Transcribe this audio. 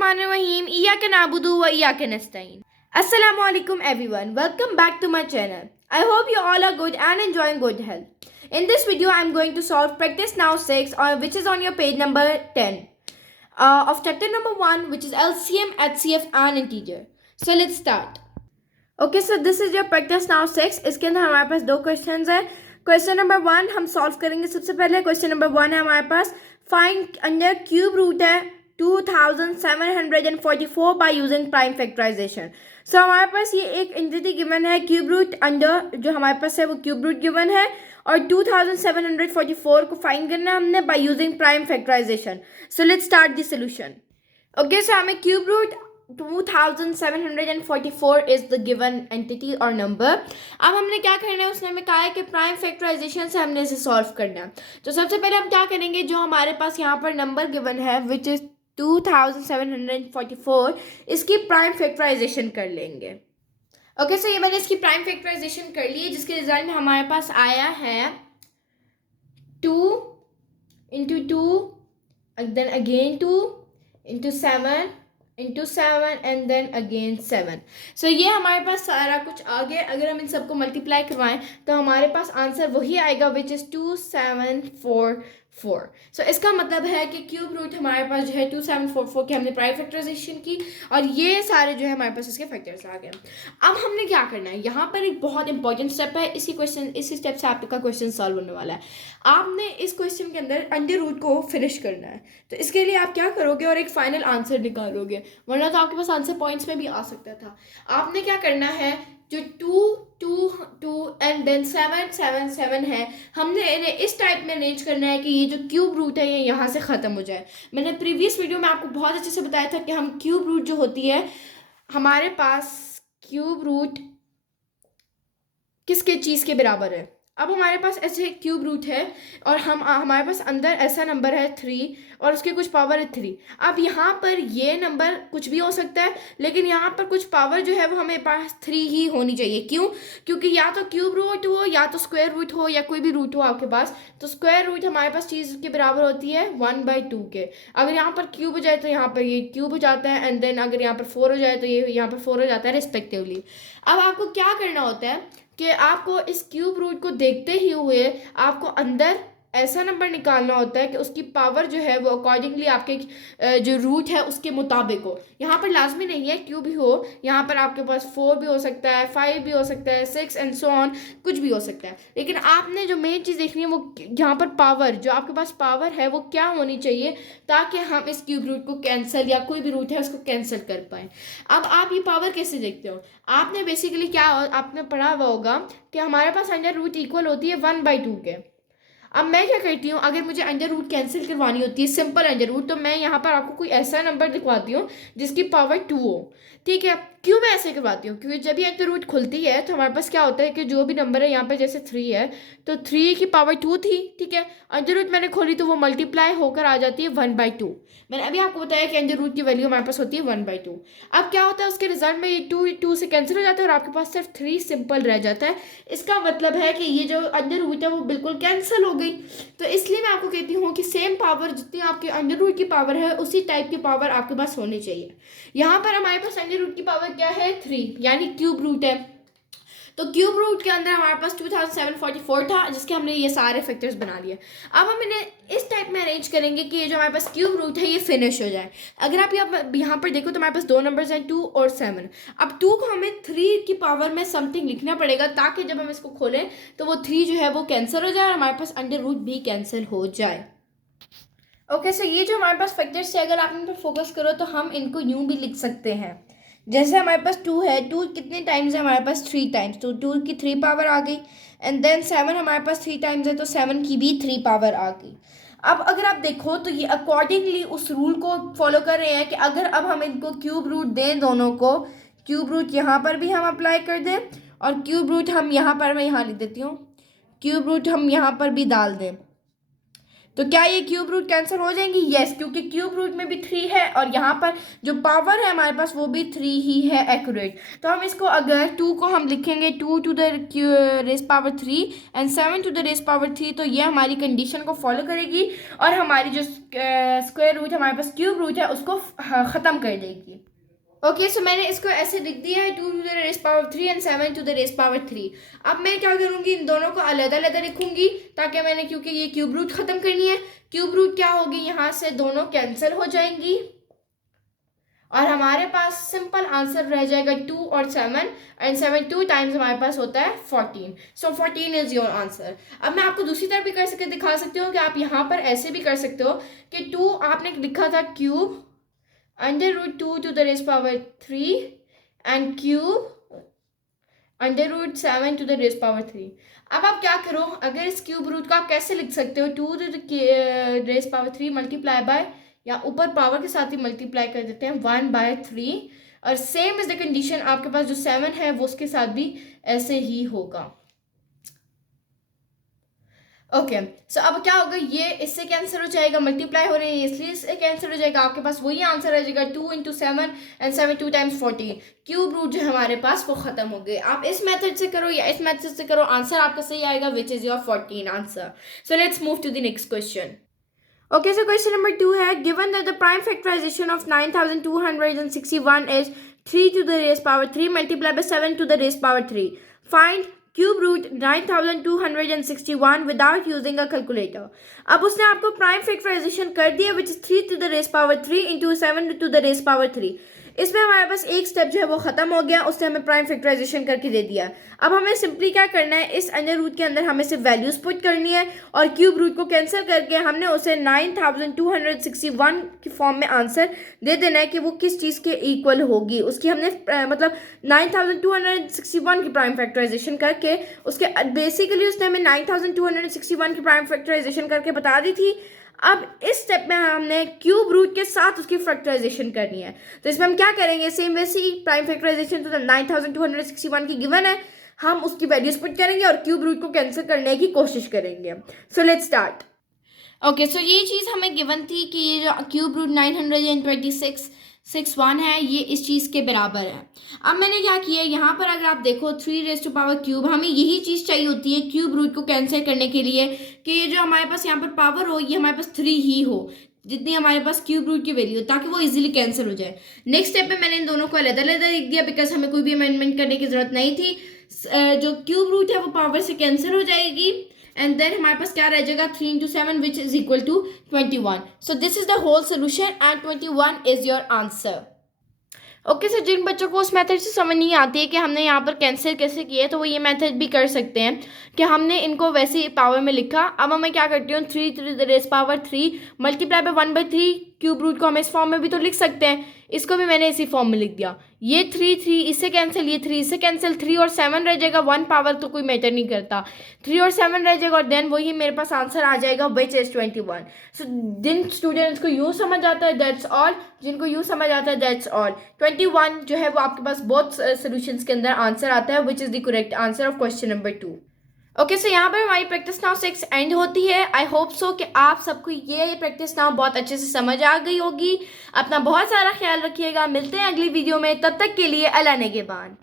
Bismillahirrahmanirrahim. Iyyaka na'budu wa iyyaka nasta'in. Assalamu alaikum everyone. Welcome back to my channel. I hope you all are good and enjoying good health. In this video, I am going to solve practice now 6, which is on your page number 10 of chapter number 1, which is LCM, HCF and integer. So let's start. Okay, so this is your practice now 6. इसके अंदर हमारे पास दो questions है. Question number 1 हम solve करेंगे. सबसे पहले question number 1 है हमारे पास. फाइंड अंडर क्यूब रूट है 2744 बाय यूजिंग प्राइम फैक्टराइजेशन. सो हमारे पास ये एक एंटिटी गिवन है क्यूब रूट अंडर जो हमारे पास है वो क्यूब रूट गिवन है और 2744 को फाइंड करना है हमने by using prime factorization. So let's start the solution. Okay, so हमें cube root 2744 is the given entity और नंबर. अब हमने क्या करना है, उसने हमें कहा है कि प्राइम फैक्टराइजेशन से हमने इसे सॉल्व करना है. तो सबसे पहले हम क्या करेंगे, जो हमारे पास यहाँ पर नंबर गिवन है विच इज 2744, इसकी प्राइम फैक्टराइजेशन कर लेंगे. ओके, सो ये मैंने इसकी प्राइम फैक्टराइजेशन कर ली है, जिसके रिजल्ट में हमारे पास आया है 2 into 2 then again 2 into 7 into 7 and then again 7. सो ये हमारे पास सारा कुछ आ गया. अगर हम इन सबको मल्टीप्लाई करवाएं तो हमारे पास आंसर वही आएगा विच इज़ 2744. सो इसका मतलब है कि क्यूब रूट हमारे पास जो है 2744 की हमने प्राइम फैक्टराइजेशन की और ये सारे जो है हमारे पास इसके फैक्टर्स आ गए. अब हमने क्या करना है, यहाँ पर एक बहुत इंपॉर्टेंट स्टेप है. इसी स्टेप से आपका क्वेश्चन सॉल्व होने वाला है. आपने इस क्वेश्चन के अंदर अंडर रूट को फिनिश करना है. तो इसके लिए आप क्या करोगे और एक फाइनल आंसर निकालोगे, वरना तो आपके पास आंसर पॉइंट्स में भी आ सकता था. आपने क्या करना है, जो 2 2 2 एंड देन 7 7 7 है, हमने इन्हें इस टाइप में अरेंज करना है कि ये जो क्यूब रूट है ये यहाँ से ख़त्म हो जाए. मैंने प्रीवियस वीडियो में आपको बहुत अच्छे से बताया था कि हम क्यूब रूट जो होती है, हमारे पास क्यूब रूट किसके चीज़ के बराबर है. अब हमारे पास ऐसे क्यूब रूट है और हमारे पास अंदर ऐसा नंबर है 3 और उसकी कुछ पावर है 3. अब यहाँ पर ये नंबर कुछ भी हो सकता है, लेकिन यहाँ पर कुछ पावर जो है वो हमें पास 3 ही होनी चाहिए. क्यों? क्योंकि या तो क्यूब रूट हो या तो स्क्वायर रूट हो या कोई भी रूट हो आपके पास. तो स्क्वायर रूट हमारे पास चीज़ के बराबर होती है 1/2 के. अगर यहाँ पर क्यूब हो जाए तो यहाँ पर ये क्यूब हो जाता है एंड देन अगर यहाँ पर 4 हो जाए तो ये यहाँ पर 4 हो जाता है रिस्पेक्टिवली. अब आपको क्या करना होता है कि आपको इस क्यूब रूट को देखते ही हुए आपको अंदर ऐसा नंबर निकालना होता है कि उसकी पावर जो है वो अकॉर्डिंगली आपके जो रूट है उसके मुताबिक हो. यहाँ पर लाजमी नहीं है क्यूब ही हो, यहाँ पर आपके पास 4 भी हो सकता है, 5 भी हो सकता है, 6 एंड सो ऑन, कुछ भी हो सकता है. लेकिन आपने जो मेन चीज़ देखनी है वो यहाँ पर पावर, जो आपके पास पावर है वो क्या होनी चाहिए ताकि हम इस क्यूब रूट को कैंसिल या कोई भी रूट है उसको कैंसिल कर पाएँ. अब आप ये पावर कैसे देखते हो, आपने बेसिकली क्या आपने पढ़ा हुआ होगा कि हमारे पास अंडर रूट इक्वल होती है 1/2 के. अब मैं क्या करती हूँ, अगर मुझे अंडर रूट कैंसिल करवानी होती है सिंपल अंडर रूट, तो मैं यहाँ पर आपको कोई ऐसा नंबर लिखवाती हूँ जिसकी पावर 2 हो. ठीक है, क्यों मैं ऐसे करवाती हूँ, क्योंकि जब ये अंडर रूट खुलती है तो हमारे पास क्या होता है कि जो भी नंबर है यहाँ पर जैसे 3 है तो 3 की पावर 2 थी. ठीक है, अंडर रूट मैंने खोली तो वो मल्टीप्लाई होकर आ जाती है 1/2. मैंने अभी आपको बताया कि अंडर रूट की वैल्यू हमारे पास होती है 1/2. अब क्या होता है, उसके रिजल्ट में ये 2 से कैंसिल हो जाता है और आपके पास सिर्फ 3 सिंपल रह जाता है. इसका मतलब है कि ये जो अंडर रूट है वो बिल्कुल कैंसिल हो गई. तो इसलिए मैं आपको कहती हूँ कि सेम पावर जितनी आपके अंडर रूट की पावर है उसी टाइप की पावर आपके पास होनी चाहिए. यहाँ पर हमारे पास अंडर रूट की पावर क्या है 3, यानी क्यूब रूट है. तो क्यूब रूट के अंदर हमारे पास 2744 था जिसके हमने ये सारे फैक्टर्स बना लिए. अब हम इन्हें इस टाइप में अरेंज करेंगे कि ये जो हमारे पास क्यूब रूट है ये फिनिश हो जाए. अगर आप यहाँ पर देखो तो हमारे पास दो नंबर्स हैं 2 और 7. अब 2 को हमें 3 की पावर में समथिंग लिखना पड़ेगा ताकि जब हम इसको खोलें तो वो 3 जो है वो कैंसिल हो जाए और हमारे पास अंडर रूट भी कैंसिल हो जाए. ओके, सो ये जो हमारे पास फैक्टर्स है अगर आप इन पर फोकस करो तो हम इनको यूँ भी लिख सकते हैं. जैसे हमारे पास 2 है, 2 कितने टाइम्स है हमारे पास 3 टाइम्स, तो 2 की 3 पावर आ गई. एंड देन 7 हमारे पास 3 टाइम्स है तो 7 की भी 3 पावर आ गई. अब अगर आप देखो तो ये अकॉर्डिंगली उस रूल को फॉलो कर रहे हैं कि अगर अब हम इनको क्यूब रूट दें, दोनों को क्यूब रूट यहाँ पर भी हम अप्लाई कर दें और क्यूब रूट हम यहाँ पर, मैं यहाँ लिख देती हूँ, क्यूब रूट हम यहाँ पर भी डाल दें. तो क्या ये क्यूब रूट कैंसिल हो जाएंगी? यस, क्योंकि क्यूब रूट में भी 3 है और यहाँ पर जो पावर है हमारे पास वो भी 3 ही है एक्यूरेट। तो हम इसको अगर 2 को हम लिखेंगे 2 to the raise power 3 and 7 to the raise power 3, तो ये हमारी कंडीशन को फॉलो करेगी और हमारी जो स्क्वायर रूट हमारे पास क्यूब रूट है उसको ख़त्म कर देगी। ओके, सो मैंने इसको ऐसे लिख दिया है 2 to the raise power 3 and 7 to the raise power 3। अब मैं क्या करूँगी, इन दोनों को अलग अलग लिखूंगी ताकि मैंने, क्योंकि ये क्यूब रूट ख़त्म करनी है, क्यूब रूट क्या होगी, यहाँ से दोनों कैंसिल हो जाएंगी और हमारे पास सिंपल आंसर रह जाएगा 2 और 7 एंड 7 2 टाइम्स हमारे पास होता है 14। सो 14 इज योर आंसर। अब मैं आपको दूसरी तरफ भी कर सकते दिखा सकती हूँ कि आप यहाँ पर ऐसे भी कर सकते हो कि 2 आपने लिखा था cube under root 2 to the raise power 3 and cube under root 7 to the raise power 3। अब आप क्या करो, अगर इस क्यूब रूट को आप कैसे लिख सकते हो, 2 to the raise power 3 multiply by, या ऊपर पावर के साथ ही मल्टीप्लाई कर देते हैं 1/3, और सेम इज द कंडीशन आपके पास जो 7 है वो उसके साथ भी ऐसे ही होगा। ओके, सो अब क्या होगा, ये इससे कैंसिल हो जाएगा, मल्टीप्लाई हो रही है इसलिए इससे कैंसिल हो जाएगा, आपके पास वही आंसर आ जाएगा 2 × 7 एंड 7 2 टाइम्स 14। क्यूब रूट जो है हमारे पास वो खत्म हो गए। आप इस मेथड से करो या इस मेथड से करो, आंसर आपका सही आएगा, which is your 14 answer. So let's move to the next question. Okay, so question number 2 है, given that the prime factorization of 9261 is 3 to the raised power 3 multiplied by 7 to the raised power 3. Find cube root 9261 without using a calculator. अब उसने आपको prime factorisation कर दिया which is 3 to the raised power 3 into 7 to the raised power 3. इसमें हमारे पास एक step जो है वो खत्म हो गया, उसने हमें प्राइम फैक्टराइजेशन करके दे दिया। अब हमें सिंपली क्या करना है, इस अंडर रूट के अंदर हमें सिर्फ वैल्यूज पुट करनी है और क्यूब रूट को कैंसिल करके हमने उसे 9261 की फॉर्म में आंसर दे देना है कि वो किस चीज़ के इक्वल होगी। उसकी हमने मतलब 9261 की प्राइम फैक्टराइजेशन करके उसके बेसिकली उसने हमें 9261 की प्राइम फैक्टराइजेशन करके बता दी थी। अब इस स्टेप में हमने क्यूब रूट के साथ उसकी फैक्टराइजेशन करनी है, तो इसमें हम क्या करेंगे, सेम वैसे ही प्राइम फैक्टराइजेशन तो 9261 की गिवन है, हम उसकी वैल्यूज पुट करेंगे और क्यूब रूट को कैंसिल करने की कोशिश करेंगे। सो लेट्स स्टार्ट। ओके, सो ये चीज़ हमें गिवन थी कि ये जो क्यूब रूट 92661 है ये इस चीज़ के बराबर है। अब मैंने क्या किया, यहाँ पर अगर आप देखो 3 रेज़ टू पावर क्यूब, हमें यही चीज़ चाहिए होती है क्यूब रूट को कैंसिल करने के लिए कि ये जो हमारे पास यहाँ पर पावर हो ये हमारे पास 3 ही हो, जितनी हमारे पास क्यूब रूट की वैल्यू हो, ताकि वो इजीली कैंसिल हो जाए। नेक्स्ट स्टेप में मैंने इन दोनों को अलग अलग लिख दिया बिकॉज हमें कोई भी अमेंडमेंट करने की जरूरत नहीं थी। जो क्यूब रूट है वो पावर से कैंसिल हो जाएगी एंड देन हमारे पास क्या रह जाएगा 3 × 7 which is equal to 21। So this is the whole solution and 21 is your answer. Okay, so जिन बच्चों को उस मेथड से समझ नहीं आती है कि हमने यहाँ पर कैंसिल कैसे किया है, तो वो ये मेथड भी कर सकते हैं कि हमने इनको वैसे ही पावर में लिखा। अब मैं क्या करती हूँ 3 to the raised power 3 multiply by 1/3, cube root को हम इस फॉर्म में भी तो लिख सकते हैं, इसको भी मैंने इसी फॉर्म में लिख दिया। ये 3 इससे कैंसिल, ये 3 इससे कैंसिल, 3 और 7 रह जाएगा, 1 पावर तो कोई मैटर नहीं करता, 3 और 7 रह जाएगा और देन वही मेरे पास आंसर आ जाएगा which is 21। So Jin students को यूँ समझ आता है दैट्स ऑल, जिनको यूँ समझ आता है दैट्स ऑल। 21 जो है वो आपके पास बहुत सोल्यूशंस के अंदर आंसर आता है which is the correct answer of question number 2। Okay, so यहाँ पर हमारी प्रैक्टिस नाउ 6 एंड होती है। आई होप सो कि आप सबको ये प्रैक्टिस नाउ बहुत अच्छे से समझ आ गई होगी। अपना बहुत सारा ख्याल रखिएगा, मिलते हैं अगली वीडियो में, तब तक के लिए अल्लाह नेगेबान।